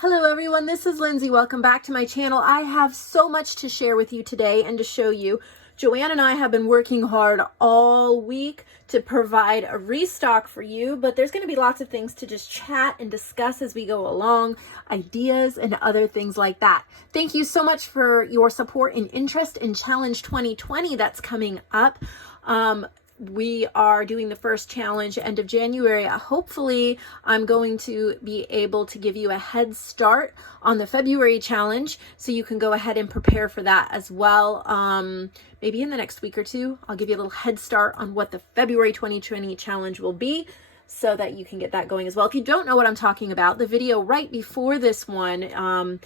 Hello everyone, this is Lindsay. Welcome back to my channel. I have so much to share with you today and to show you. Joanne and I have been working hard all week to provide a restock for you, but there's going to be lots of things to just chat and discuss as we go along, ideas and other things like that. Thank you so much for your support and interest in Challenge 2020 that's coming up. We are doing the first challenge end of January. Hopefully, I'm going to be able to give you a head start on the February challenge so you can go ahead and prepare for that as well. Maybe in the next week or two, I'll give you a little head start on what the February 2020 challenge will be so that you can get that going as well. If you don't know what I'm talking about, the video right before this one,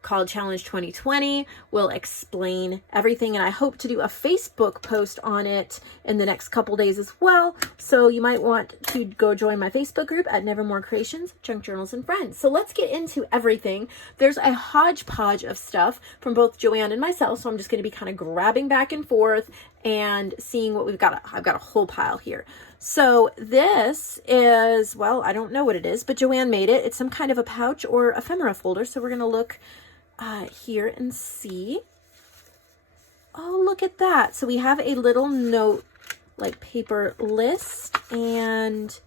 called Challenge 2020 will explain everything, and I hope to do a Facebook post on it in the next couple days as well, so you might want to go join my Facebook group at Nevermore Creations, Junk Journals and Friends. So let's get into everything. There's a hodgepodge of stuff from both Joanne and myself, so I'm just going to be kind of grabbing back and forth and seeing what we've got. I've got a whole pile here. So this is, well, I don't know what it is, but Joanne made it. It's some kind of a pouch or ephemera folder, so we're going to look here and see. Oh, look at that. So we have a little note, like paper list and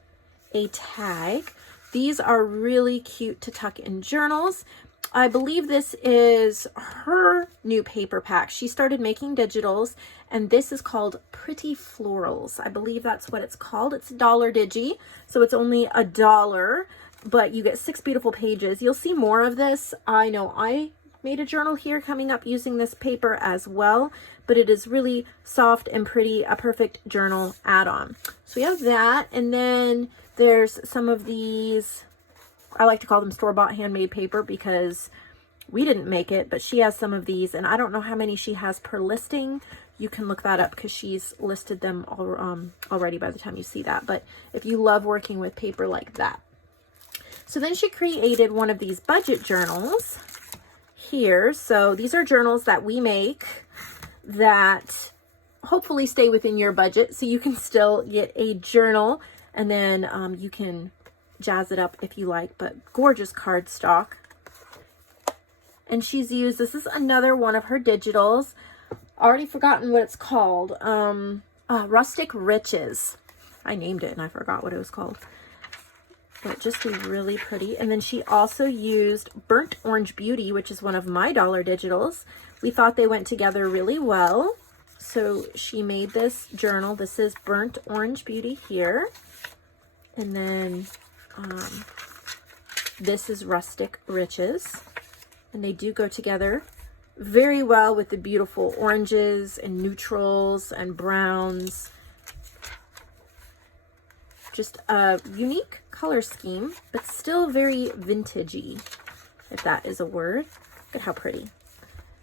a tag. These are really cute to tuck in journals. I believe this is her new paper pack. She started making digitals, and this is called Pretty Florals. I believe that's what it's called. It's $1 digi, so it's only $1, but you get 6 beautiful pages. You'll see more of this. I know I made a journal here coming up using this paper as well, but it is really soft and pretty, a perfect journal add-on. So we have that, and then there's some of these, I like to call them store-bought handmade paper because we didn't make it, but she has some of these, and I don't know how many she has per listing. You can look that up because she's listed them all, already by the time you see that, but if you love working with paper like that. So then she created one of these budget journals here. So these are journals that we make that hopefully stay within your budget, so you can still get a journal, and then you can jazz it up if you like, but gorgeous cardstock. And she's used, this is another one of her digitals. Already forgotten what it's called. Rustic Riches. I named it and I forgot what it was called. But just really pretty. And then she also used Burnt Orange Beauty, which is one of my $1 digitals. We thought they went together really well. So she made this journal. This is Burnt Orange Beauty here. And then this is Rustic Riches. And they do go together very well with the beautiful oranges and neutrals and browns. Just a unique color scheme, but still very vintagey, if that is a word. Look at how pretty.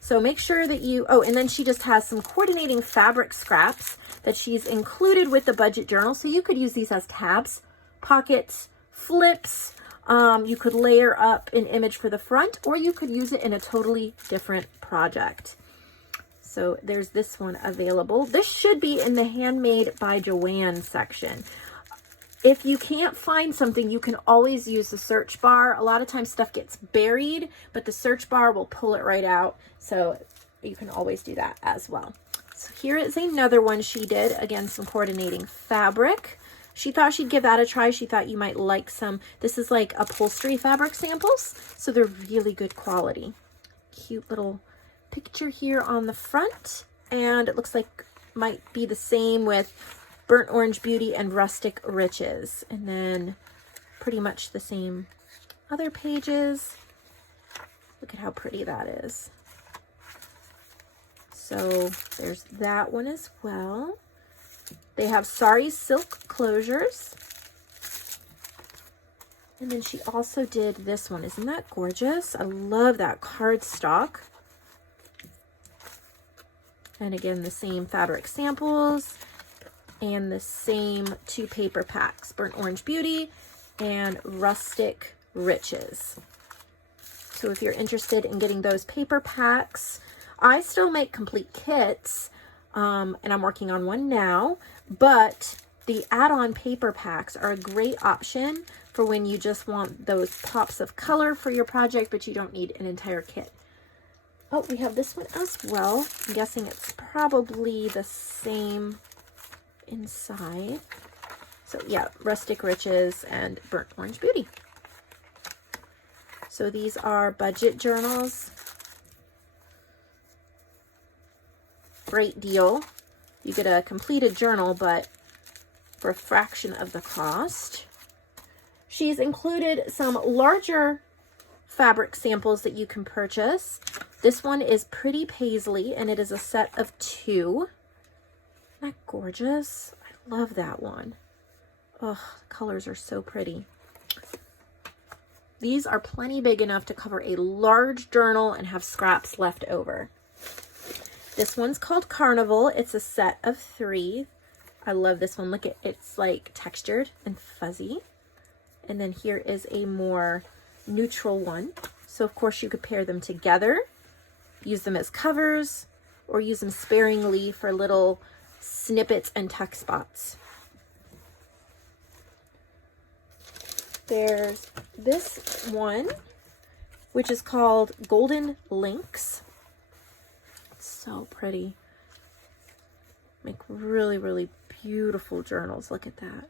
So make sure that you, oh, and then she just has some coordinating fabric scraps that she's included with the budget journal. So you could use these as tabs, pockets, flips. You could layer up an image for the front, or you could use it in a totally different project. So there's this one available. This should be in the Handmade by Joanne section. If you can't find something, you can always use the search bar. A lot of times stuff gets buried, but the search bar will pull it right out. So you can always do that as well. So here is another one she did. Again, some coordinating fabric. She thought she'd give that a try. She thought you might like some. This is like upholstery fabric samples. So they're really good quality. Cute little picture here on the front. And it looks like might be the same with Burnt Orange Beauty and Rustic Riches. And then pretty much the same other pages. Look at how pretty that is. So there's that one as well. They have sari silk closures. And then she also did this one. Isn't that gorgeous? I love that cardstock. And again, the same fabric samples and the same 2 paper packs, Burnt Orange Beauty and Rustic Riches. So if you're interested in getting those paper packs, I still make complete kits, and I'm working on one now, but the add-on paper packs are a great option for when you just want those pops of color for your project, but you don't need an entire kit. Oh, we have this one as well. I'm guessing it's probably the same inside. So yeah, Rustic Riches and Burnt Orange Beauty. So these are budget journals. Great deal. You get a completed journal, but for a fraction of the cost. She's included some larger fabric samples that you can purchase. This one is Pretty Paisley, and it is a set of 2. Isn't that gorgeous? I love that one. Oh, the colors are so pretty. These are plenty big enough to cover a large journal and have scraps left over. This one's called Carnival. It's a set of 3. I love this one. Look at it's like textured and fuzzy. And then here is a more neutral one. So of course you could pair them together, use them as covers, or use them sparingly for little snippets and tuck spots. There's this one, which is called Golden Links. It's so pretty. Make really, really beautiful journals. Look at that.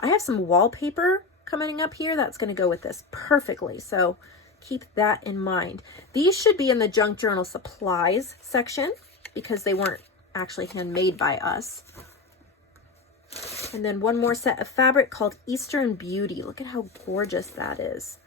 I have some wallpaper coming up here that's going to go with this perfectly. So keep that in mind. These should be in the junk journal supplies section because they weren't actually handmade by us. And then one more set of fabric called Eastern Beauty. Look at how gorgeous that is.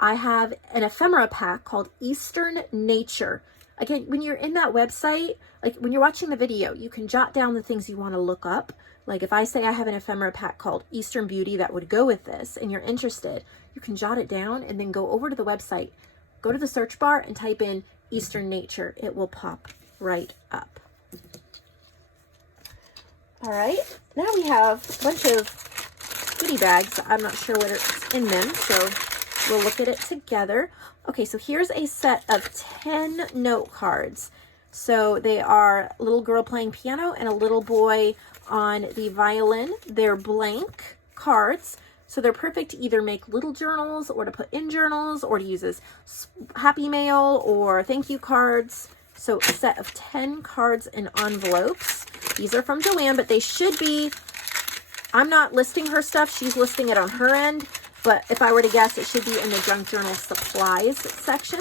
I have an ephemera pack called Eastern Nature. Again, when you're in that website, like when you're watching the video, you can jot down the things you want to look up. Like if I say I have an ephemera pack called Eastern Beauty that would go with this and you're interested, you can jot it down and then go over to the website, go to the search bar and type in Eastern Nature. It will pop right up. All right, now we have a bunch of goodie bags. I'm not sure what's in them, so we'll look at it together. Okay, so here's a set of 10 note cards. So they are a little girl playing piano and a little boy on the violin. They're blank cards, so they're perfect to either make little journals or to put in journals or to use as happy mail or thank you cards. So a set of 10 cards in envelopes. These are from Joann, but they should be, I'm not listing her stuff, she's listing it on her end, but if I were to guess, it should be in the junk journal supplies section.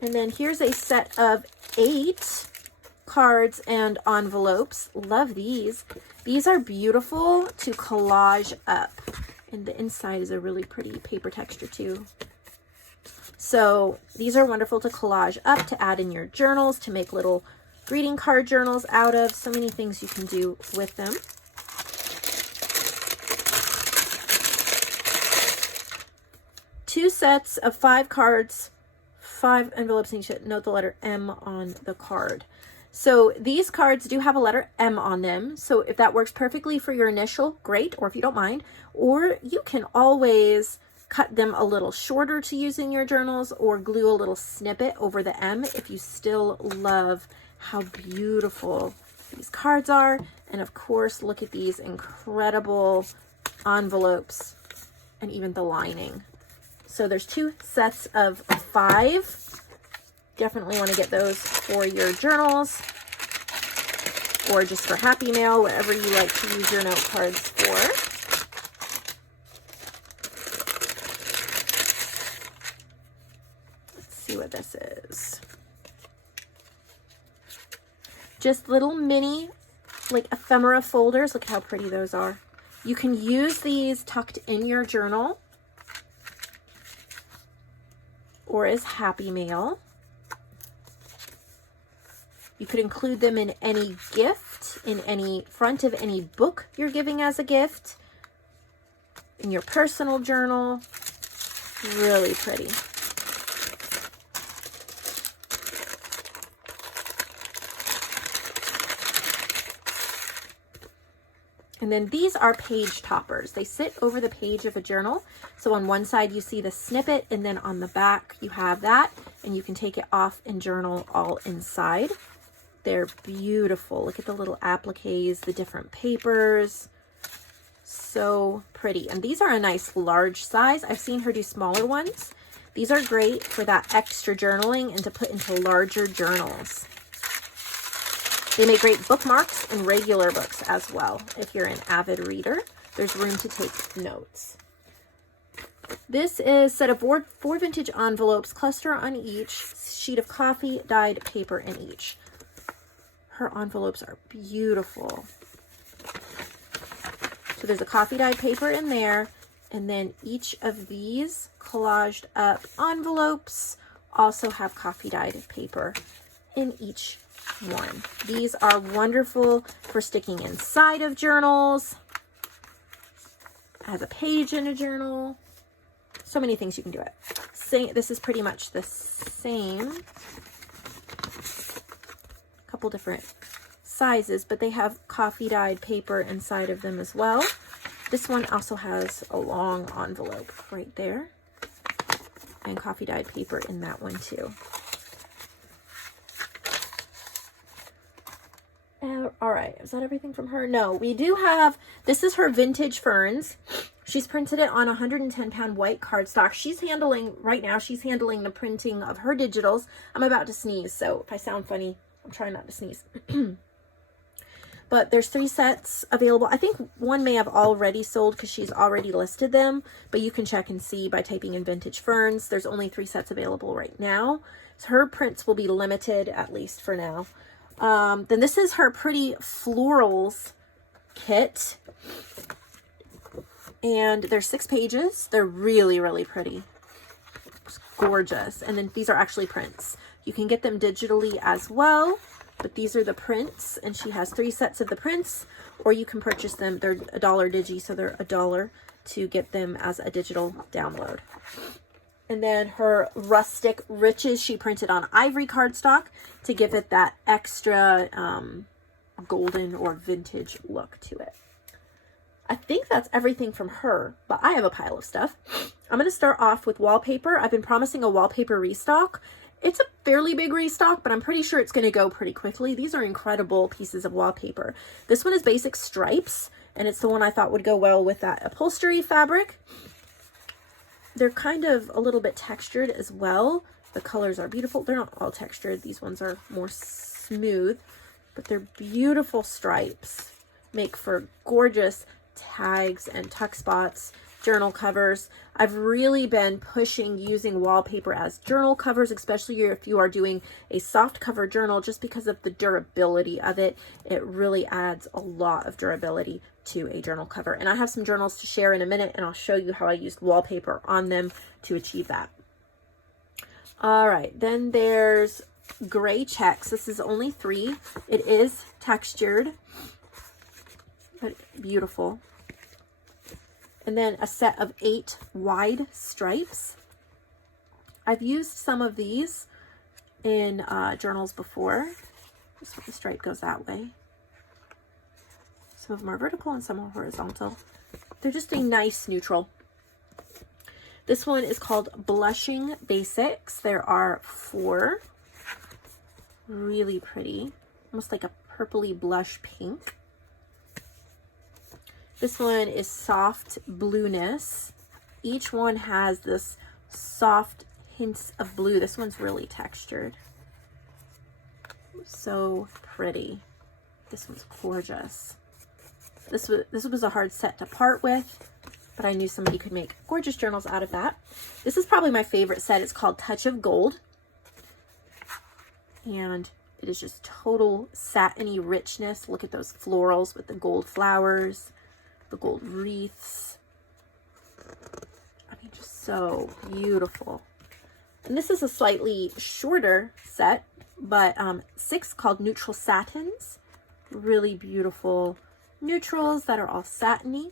And then here's a set of 8 cards and envelopes. Love these. These are beautiful to collage up. And the inside is a really pretty paper texture too. So these are wonderful to collage up, to add in your journals, to make little greeting card journals out of. So many things you can do with them. Two sets of 5 cards, 5 envelopes, and you should note the letter M on the card. So these cards do have a letter M on them. So if that works perfectly for your initial, great, or if you don't mind, or you can always cut them a little shorter to use in your journals or glue a little snippet over the M if you still love how beautiful these cards are. And of course, look at these incredible envelopes and even the lining. So there's 2 sets of 5. Definitely want to get those for your journals or just for happy mail, whatever you like to use your note cards for. Let's see what this is. Just little mini, like ephemera folders. Look how pretty those are. You can use these tucked in your journal or as happy mail. You could include them in any gift, in any front of any book you're giving as a gift, in your personal journal. Really pretty. And then these are page toppers. They sit over the page of a journal. So on one side you see the snippet, and then on the back you have that, and you can take it off and journal all inside. They're beautiful. Look at the little appliques, the different papers. So pretty. And these are a nice large size. I've seen her do smaller ones. These are great for that extra journaling and to put into larger journals. They make great bookmarks and regular books as well. If you're an avid reader, there's room to take notes. This is a set of four vintage envelopes, cluster on each, sheet of coffee dyed paper in each. Her envelopes are beautiful. So there's a coffee dyed paper in there, and then each of these collaged up envelopes also have coffee dyed paper in each one. These are wonderful for sticking inside of journals, as a page in a journal. So many things you can do it. This is pretty much the same. A couple different sizes, but they have coffee dyed paper inside of them as well. This one also has a long envelope right there, and coffee dyed paper in that one too. All right, is that everything from her? No, we do have, this is her Vintage Ferns. She's printed it on 110-pound white cardstock. She's handling the printing of her digitals. I'm about to sneeze, so if I sound funny, I'm trying not to sneeze. But there's 3 sets available. I think one may have already sold because she's already listed them, but you can check and see by typing in Vintage Ferns. There's only 3 sets available right now. So her prints will be limited, at least for now. Then this is her Pretty Florals kit. And there's 6 pages. They're really, really pretty. It's gorgeous. And then these are actually prints. You can get them digitally as well, but these are the prints, and she has 3 sets of the prints, or you can purchase them. They're $1 digi, so they're $1 to get them as a digital download. And then her Rustic Riches, she printed on ivory cardstock to give it that extra golden or vintage look to it. I think that's everything from her, but I have a pile of stuff. I'm going to start off with wallpaper. I've been promising a wallpaper restock. It's a fairly big restock, but I'm pretty sure it's going to go pretty quickly. These are incredible pieces of wallpaper. This one is Basic Stripes, and it's the one I thought would go well with that upholstery fabric. They're kind of a little bit textured as well. The colors are beautiful. They're not all textured. These ones are more smooth, but they're beautiful stripes. Make for gorgeous tags and tuck spots, journal covers. I've really been pushing using wallpaper as journal covers, especially if you are doing a soft cover journal, just because of the durability of it. It really adds a lot of durability to a journal cover. And I have some journals to share in a minute, and I'll show you how I used wallpaper on them to achieve that. All right, then there's gray checks. This is only 3. It is textured, but beautiful. And then a set of 8 wide stripes. I've used some of these in journals before. Just the stripe goes that way. Some of them are vertical and some are horizontal. They're just a nice neutral. This one is called Blushing Basics. There are 4. Really pretty. Almost like a purpley blush pink. This one is Soft Blueness. Each one has this soft hints of blue. This one's really textured. So pretty. This one's gorgeous. This was a hard set to part with, but I knew somebody could make gorgeous journals out of that. This is probably my favorite set. It's called Touch of Gold. And it is just total satiny richness. Look at those florals with the gold flowers, the gold wreaths. I mean, just so beautiful. And this is a slightly shorter set, but 6 called Neutral Satins. Really beautiful neutrals that are all satiny.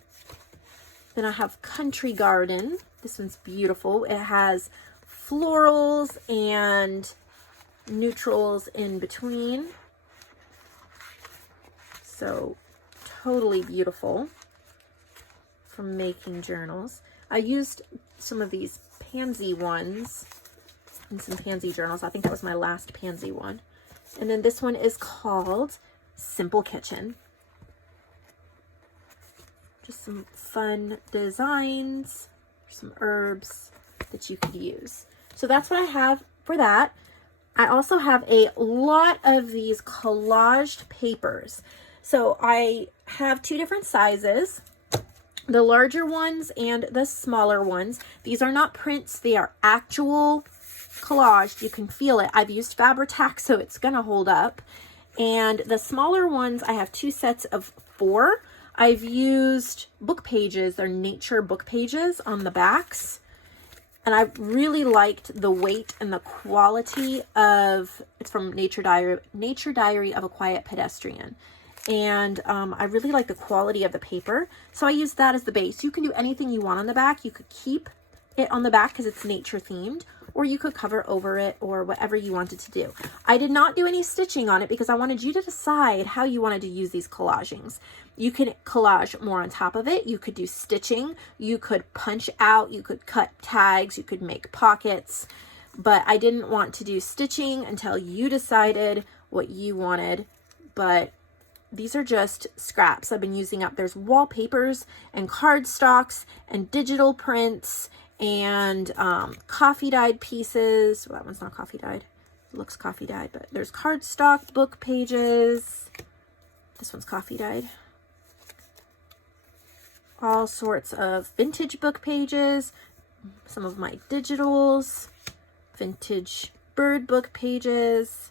Then I have Country Garden. This one's beautiful. It has florals and neutrals in between. So totally beautiful for making journals. I used some of these pansy ones in some pansy journals. I think that was my last pansy one. And then this one is called Simple Kitchen. just some fun designs, some herbs that you could use. So that's what I have for that. I also have a lot of these collaged papers. So I have two different sizes, the larger ones and the smaller ones. These are not prints, they are actual collaged. You can feel it. I've used Fabri-Tac, so it's gonna hold up. And the smaller ones, I have two sets of 4. I've used book pages, they're nature book pages on the backs. And I really liked the weight and the quality of, it's from Nature Diary of a Quiet Pedestrian. And I really like the quality of the paper. So I used that as the base. You can do anything you want on the back. You could keep it on the back because it's nature themed, or you could cover over it or whatever you wanted to do. I did not do any stitching on it because I wanted you to decide how you wanted to use these collagings. You can collage more on top of it. You could do stitching. You could punch out. You could cut tags. You could make pockets. But I didn't want to do stitching until you decided what you wanted. But these are just scraps I've been using up. There's wallpapers and cardstocks and digital prints and coffee dyed pieces. Well, that one's not coffee dyed. It looks coffee dyed, but there's cardstock book pages. This one's coffee dyed. All sorts of vintage book pages, some of my digitals, vintage bird book pages,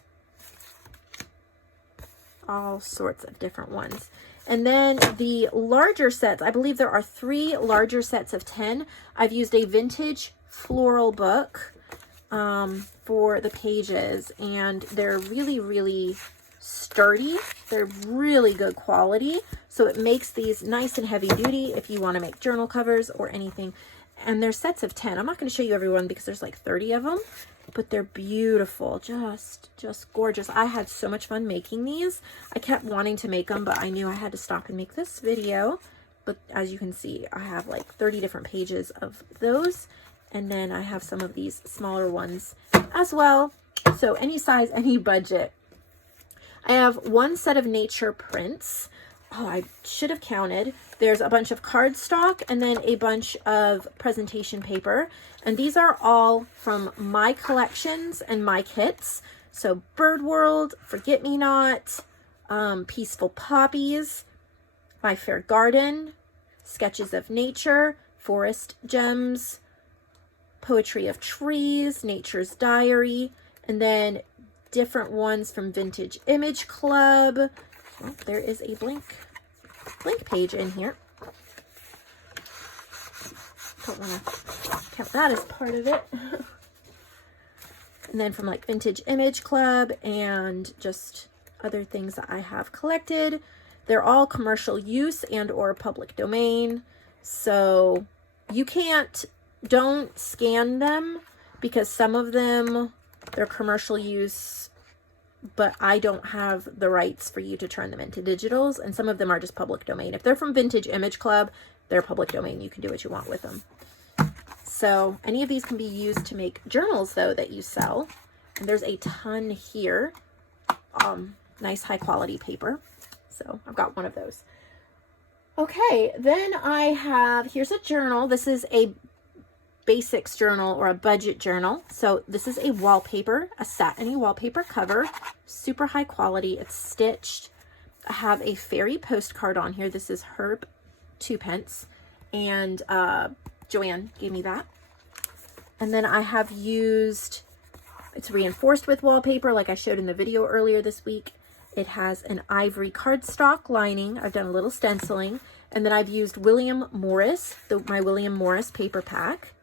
all sorts of different ones. And then the larger sets, I believe there are 3 larger sets of 10. I've used a vintage floral book for the pages, and they're really, really sturdy. They're really good quality. So it makes these nice and heavy duty if you want to make journal covers or anything. And they're sets of 10. I'm not going to show you everyone because there's like 30 of them, but they're beautiful. Just gorgeous. I had so much fun making these. I kept wanting to make them, but I knew I had to stop and make this video. But as you can see, I have like 30 different pages of those. And then I have some of these smaller ones as well. So any size, any budget. I have one set of nature prints. Oh, I should have counted. There's a bunch of cardstock and then a bunch of presentation paper. And these are all from my collections and my kits. So Bird World, Forget Me Not, Peaceful Poppies, My Fair Garden, Sketches of Nature, Forest Gems, Poetry of Trees, Nature's Diary, and then different ones from Vintage Image Club. Oh, there is a blank page in here. Don't want to count that as part of it. And then from like Vintage Image Club and just other things that I have collected. They're all commercial use and or public domain. So you don't scan them because some of them, they're commercial use, but I don't have the rights for you to turn them into digitals, and some of them are just public domain. If they're from Vintage Image Club, they're public domain. You can do what you want with them. So any of these can be used to make journals, though, that you sell. And there's a ton here. Nice high quality paper. So I've got one of those. Okay, then I have, here's a journal. This is a basics journal or a budget journal. So this is a wallpaper, a satiny wallpaper cover, super high quality. It's stitched. I have a fairy postcard on here. This is Herb Twopence, and Joanne gave me that. And then I have used, it's reinforced with wallpaper like I showed in the video earlier this week. It has an ivory cardstock lining. I've done a little stenciling, and then I've used William Morris, my William Morris paper pack.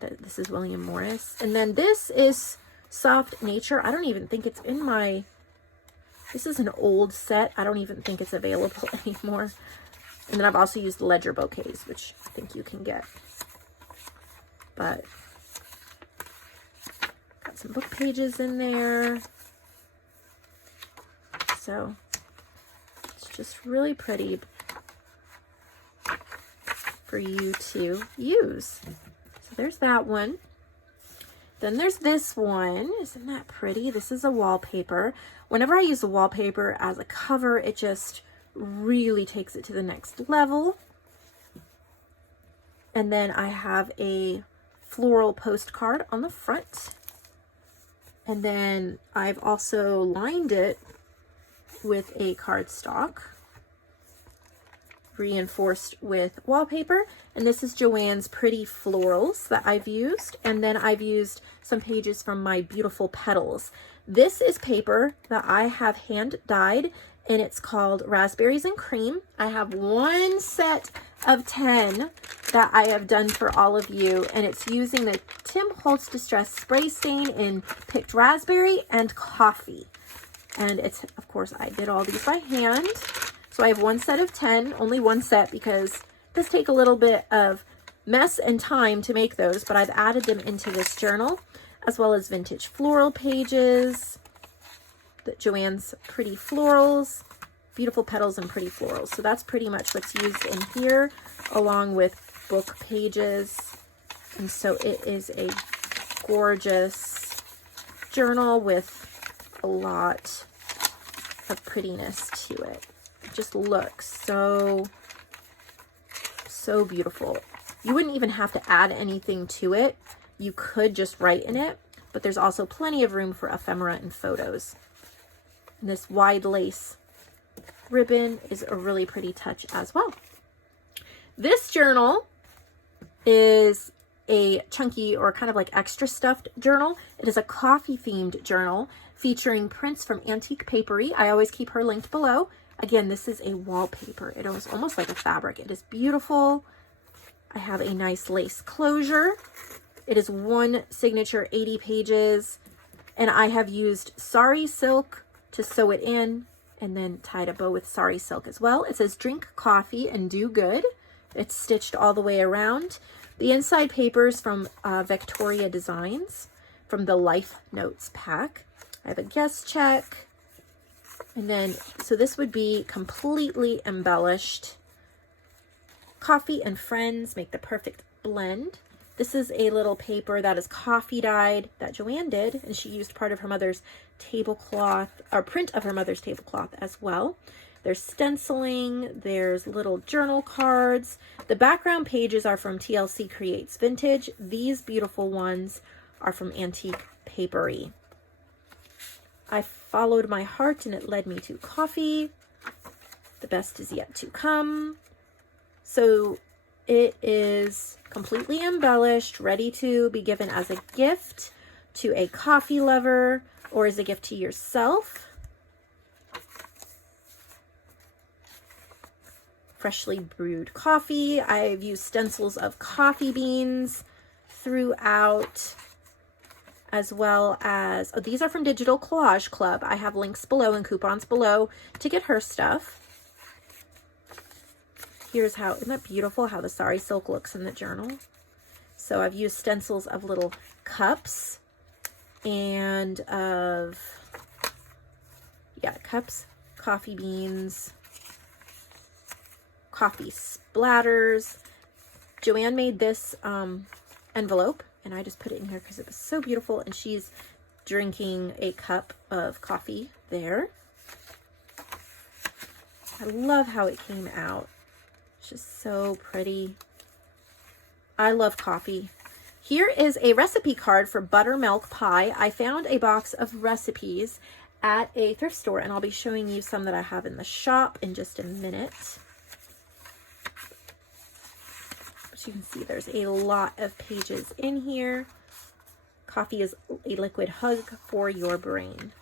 This is William Morris. And then this is Soft Nature. I don't even think it's in my, this is an old set. I don't even think it's available anymore. And then I've also used Ledger Bouquets, which I think you can get. But got some book pages in there. So it's just really pretty for you to use. So there's that one. Then there's this one. Isn't that pretty? This is a wallpaper. Whenever I use a wallpaper as a cover, it just really takes it to the next level. And then I have a floral postcard on the front. And then I've also lined it with a cardstock, reinforced with wallpaper. And this is Joann's Pretty Florals that I've used. And then I've used some pages from my Beautiful Petals. This is paper that I have hand dyed, and it's called Raspberries and Cream. I have one set of 10 that I have done for all of you, and it's using the Tim Holtz Distress Spray Stain in Picked Raspberry and Coffee. And it's, of course, I did all these by hand. So I have one set of 10, only one set, because this take a little bit of mess and time to make those, but I've added them into this journal, as well as vintage floral pages, Joann's Pretty Florals, Beautiful Petals, and Pretty Florals. So that's pretty much what's used in here, along with book pages. And so it is a gorgeous journal with a lot of prettiness to it. It just looks so beautiful. You wouldn't even have to add anything to it. You could just write in it, but there's also plenty of room for ephemera and photos. And this wide lace ribbon is a really pretty touch as well. This journal is a chunky or kind of like extra stuffed journal. It is a coffee themed journal featuring prints from Antique Papery. I always keep her linked below. Again, this is a wallpaper. It is almost like a fabric. It is beautiful. I have a nice lace closure. It is one signature 80 pages, and I have used sari silk to sew it in and then tied a bow with sari silk as well. It says drink coffee and do good. It's stitched all the way around. The inside papers from Victoria Designs from the Life Notes pack. I have a guest check. And then, so this would be completely embellished. Coffee and friends make the perfect blend. This is a little paper that is coffee dyed that Joann did, and she used part of her mother's tablecloth, or print of her mother's tablecloth as well. There's stenciling, there's little journal cards. The background pages are from TLC Creates Vintage. These beautiful ones are from Antique Papery. I followed my heart and it led me to coffee. The best is yet to come. So it is completely embellished, ready to be given as a gift to a coffee lover or as a gift to yourself. Freshly brewed coffee. I've used stencils of coffee beans throughout, as well as, oh, these are from Digital Collage Club. I have links below and coupons below to get her stuff. Here's how, isn't that beautiful how the sari silk looks in the journal? So I've used stencils of little cups and of, yeah, cups, coffee beans, coffee splatters. Joann made this envelope, and I just put it in here because it was so beautiful, and she's drinking a cup of coffee there. I love how it came out. It's just so pretty. I love coffee. Here is a recipe card for buttermilk pie. I found a box of recipes at a thrift store, and I'll be showing you some that I have in the shop in just a minute. As you can see, there's a lot of pages in here. Coffee is a liquid hug for your brain.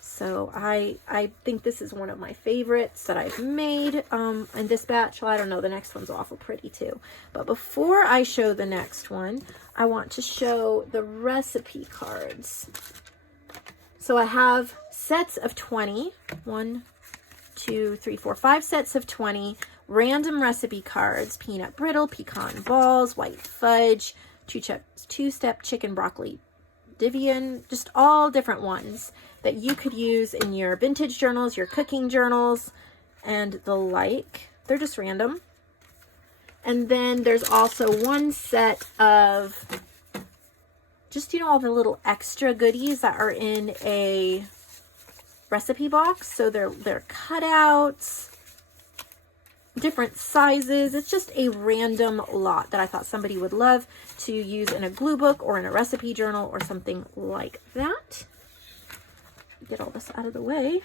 So I think this is one of my favorites that I've made in this batch. Well, I don't know, the next one's awful pretty too. But before I show the next one, I want to show the recipe cards. So I have sets of 20. 1, 2, 3, 4, 5 sets of 20 random recipe cards. Peanut brittle, pecan balls, white fudge, two-step chicken broccoli Divian, just all different ones that you could use in your vintage journals, your cooking journals, and the like. They're just random. And then there's also one set of just, you know, all the little extra goodies that are in a recipe box. So they're cutouts, different sizes. It's just a random lot that I thought somebody would love to use in a glue book or in a recipe journal or something like that. Get all this out of the way.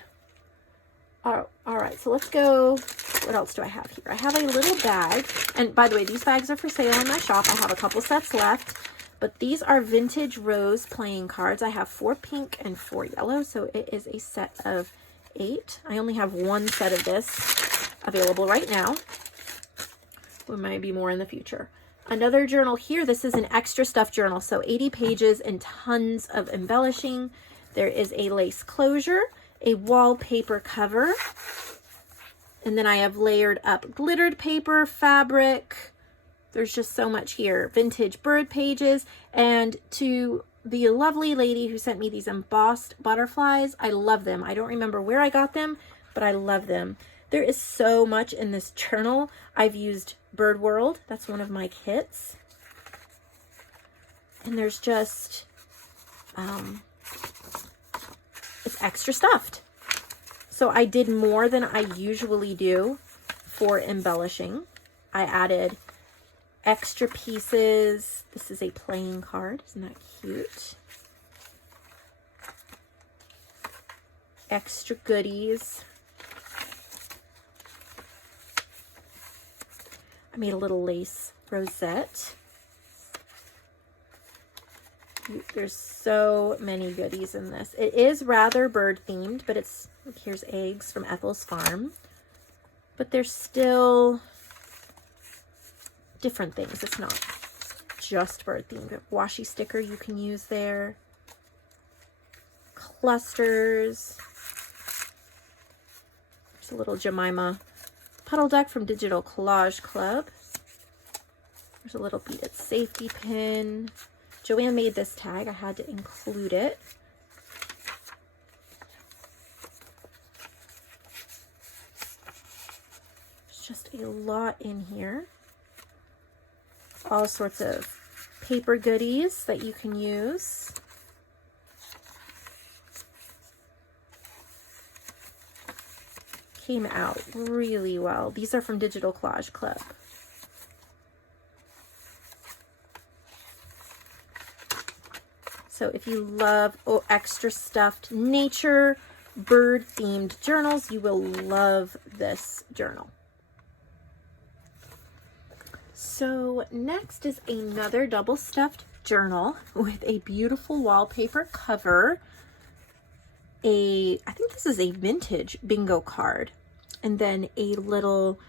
All right, so let's go. What else do I have here? I have a little bag. And by the way, these bags are for sale in my shop. I have a couple sets left. But these are Vintage Rose playing cards. I have 4 pink and 4 yellow, so it is a set of 8. I only have one set of this available right now. There might be more in the future. Another journal here. This is an extra stuff journal, so 80 pages and tons of embellishing. There is a lace closure, a wallpaper cover, and then I have layered up glittered paper, fabric. There's just so much here. Vintage bird pages. And to the lovely lady who sent me these embossed butterflies, I love them. I don't remember where I got them, but I love them. There is so much in this journal. I've used Bird World. That's one of my kits. And there's just, it's extra stuffed. So I did more than I usually do for embellishing. I added extra pieces. This is a playing card. Isn't that cute? Extra goodies. I made a little lace rosette. There's so many goodies in this. It is rather bird themed, but it's, here's eggs from Ethel's farm. But there's still different things. It's not just bird themed. Washi sticker you can use there. Clusters. There's a little Jemima puddle duck from Digital Collage Club. There's a little beaded safety pin. Joanne made this tag. I had to include it. There's just a lot in here. All sorts of paper goodies that you can use. Came out really well. These are from Digital Collage Club. So if you love extra stuffed nature, bird themed journals, you will love this journal. So next is another double stuffed journal with a beautiful wallpaper cover. I think this is a vintage bingo card. And then a little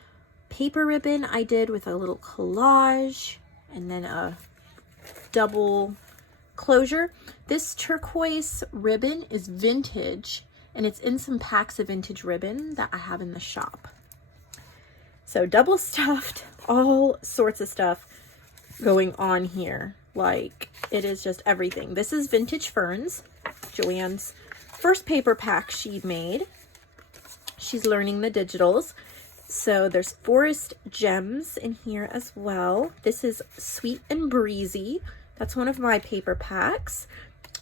paper ribbon I did with a little collage, and then a double closure. This turquoise ribbon is vintage, and it's in some packs of vintage ribbon that I have in the shop. So double stuffed, all sorts of stuff going on here. Like, it is just everything. This is Vintage Ferns, Joanne's first paper pack she'd made. She's learning the digitals. So there's Forest Gems in here as well. This is Sweet and Breezy. That's one of my paper packs.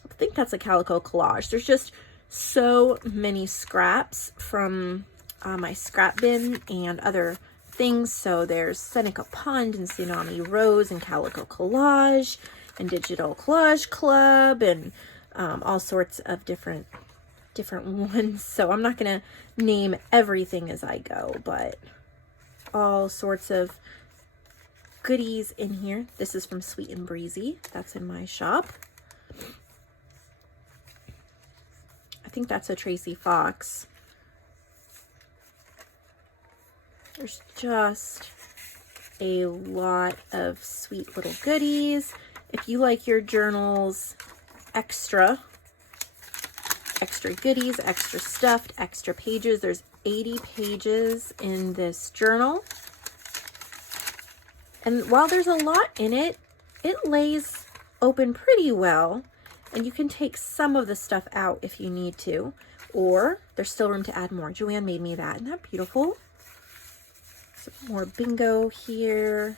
I think that's a calico collage. There's just so many scraps from my scrap bin and other things. So there's Seneca Pond and Tsunami Rose and Calico Collage and Digital Collage Club and all sorts of different ones. So I'm not going to name everything as I go, but all sorts of goodies in here. This is from Sweet and Breezy. That's in my shop. I think that's a Tracy Fox. There's just a lot of sweet little goodies. If you like your journals extra goodies, extra stuffed, extra pages, there's 80 pages in this journal. And while there's a lot in it, it lays open pretty well. And you can take some of the stuff out if you need to, or there's still room to add more. Joanne made me that. Isn't that beautiful? Some more bingo here.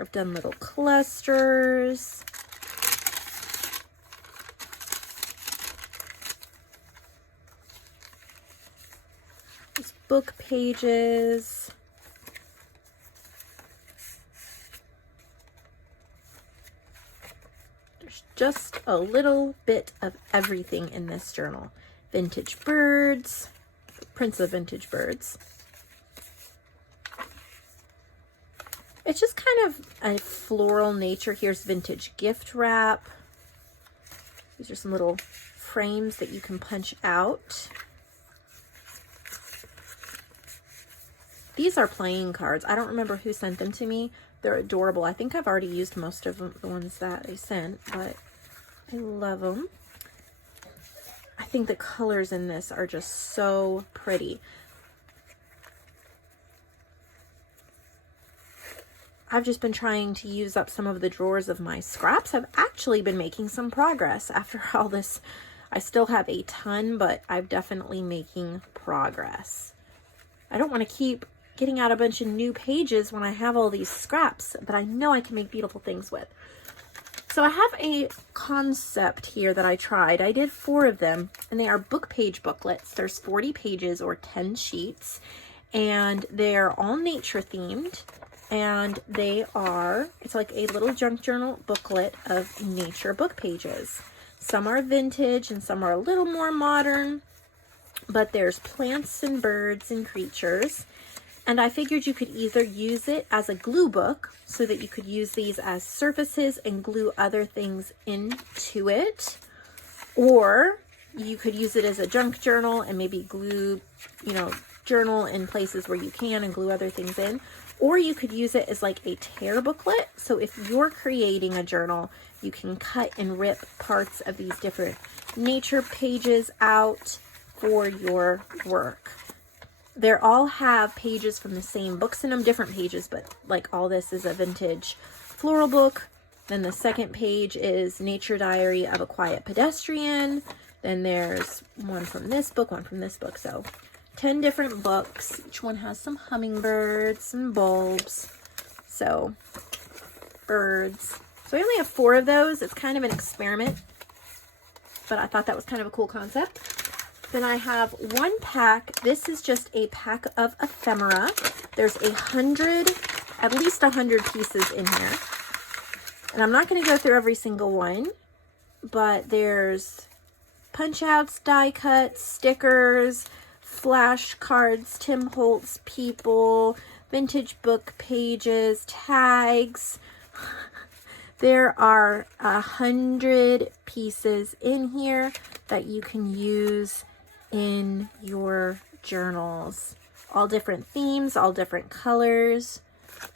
I've done little clusters. book pages. There's just a little bit of everything in this journal. Vintage birds, prints of vintage birds. It's just kind of a floral nature. Here's vintage gift wrap. These are some little frames that you can punch out. These are playing cards. I don't remember who sent them to me. They're adorable. I think I've already used most of them, the ones that I sent, but I love them. I think the colors in this are just so pretty. I've just been trying to use up some of the drawers of my scraps. I've actually been making some progress after all this. I still have a ton, but I'm definitely making progress. I don't want to keep getting out a bunch of new pages when I have all these scraps, but I know I can make beautiful things with. So I have a concept here that I tried. I did 4 of them, and they are book page booklets. There's 40 pages or 10 sheets, and they're all nature themed. And they are, it's like a little junk journal booklet of nature book pages. Some are vintage and some are a little more modern, but there's plants and birds and creatures. And I figured you could either use it as a glue book so that you could use these as surfaces and glue other things into it, or you could use it as a junk journal and maybe glue, you know, journal in places where you can and glue other things in. Or you could use it as like a tear booklet. So if you're creating a journal, you can cut and rip parts of these different nature pages out for your work. They all have pages from the same books in them, different pages, but like all this is a vintage floral book. Then the second page is Nature Diary of a Quiet Pedestrian. Then there's one from this book, one from this book. So 10 different books. Each one has some hummingbirds and bulbs. So, birds. So I only have 4 of those. It's kind of an experiment, but I thought that was kind of a cool concept. Then I have 1 pack. This is just a pack of ephemera. There's at least 100 pieces in here. And I'm not going to go through every single one, but there's punch outs, die cuts, stickers, flashcards, Tim Holtz people, vintage book pages, tags. There are 100 pieces in here that you can use in your journals. All different themes, all different colors.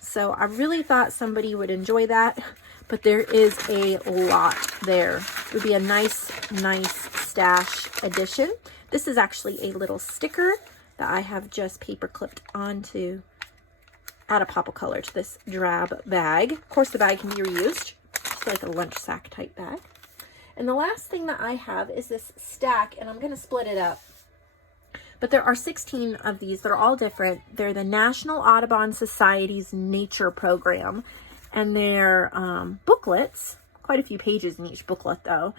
So I really thought somebody would enjoy that, but there is a lot there. It would be a nice stash addition. This is actually a little sticker that I have just paper clipped on to add a pop of color to this drab bag. Of course, the bag can be reused. It's like a lunch sack type bag. And the last thing that I have is this stack, and I'm going to split it up. But there are 16 of these. They're all different. They're the National Audubon Society's Nature Program. And they're booklets, quite a few pages in each booklet though.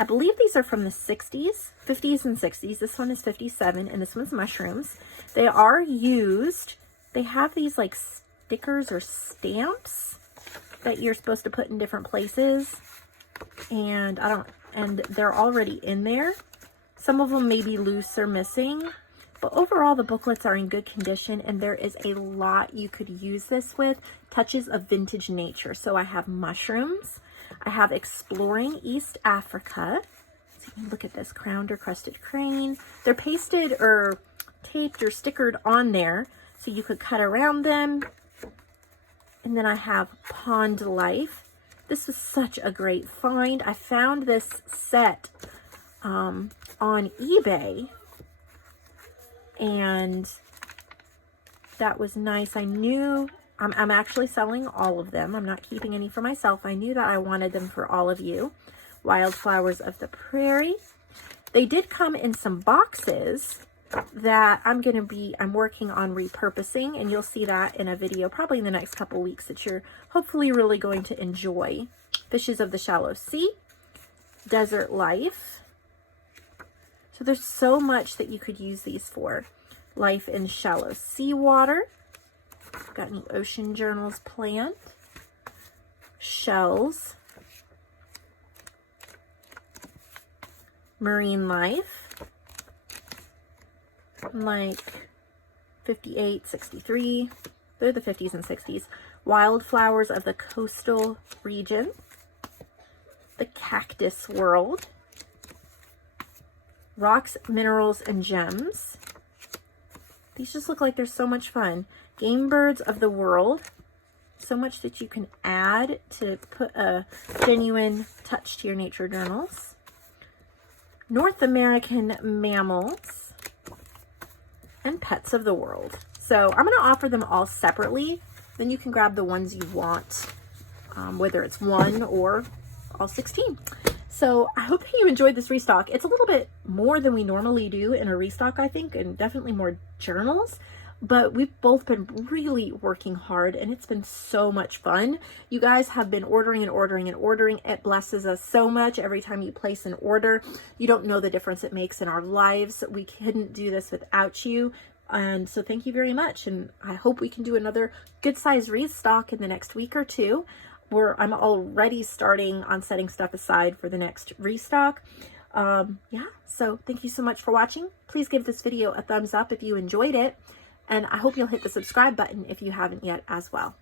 I believe these are from the 60s, 50s and 60s. This one is 57 and this one's mushrooms. They are used. They have these like stickers or stamps that you're supposed to put in different places. And they're already in there. Some of them may be loose or missing, but overall the booklets are in good condition and there is a lot you could use this with. Touches of vintage nature. So I have mushrooms. I have Exploring East Africa. So you can look at this, crowned or crested crane. They're pasted or taped or stickered on there so you could cut around them. And then I have Pond Life. This was such a great find. I found this set on eBay, and that was nice. I knew I'm actually selling all of them. I'm not keeping any for myself. I knew that I wanted them for all of you. Wildflowers of the Prairie. They did come in some boxes that I'm working on repurposing, and you'll see that in a video probably in the next couple weeks that you're hopefully really going to enjoy. Fishes of the Shallow Sea, Desert Life. So there's so much that you could use these for. Life in Shallow Seawater. Got any Ocean Journals Plant. Shells. Marine Life. Like 58, 63. They're the 50s and 60s. Wildflowers of the Coastal Region. The Cactus World. Rocks, Minerals, and Gems. These just look like they're so much fun. Game Birds of the World. So much that you can add to put a genuine touch to your nature journals. North American Mammals. And Pets of the World. So I'm going to offer them all separately. Then you can grab the ones you want, whether it's one or all 16. So I hope you enjoyed this restock. It's a little bit more than we normally do in a restock, I think, and definitely more journals. But we've both been really working hard, and it's been so much fun. You guys have been ordering and ordering and ordering. It blesses us so much every time you place an order. You don't know the difference it makes in our lives. We couldn't do this without you. And so thank you very much. And I hope we can do another good size restock in the next week or two. I'm already starting on setting stuff aside for the next restock. Yeah, so thank you so much for watching. Please give this video a thumbs up if you enjoyed it. And I hope you'll hit the subscribe button if you haven't yet as well.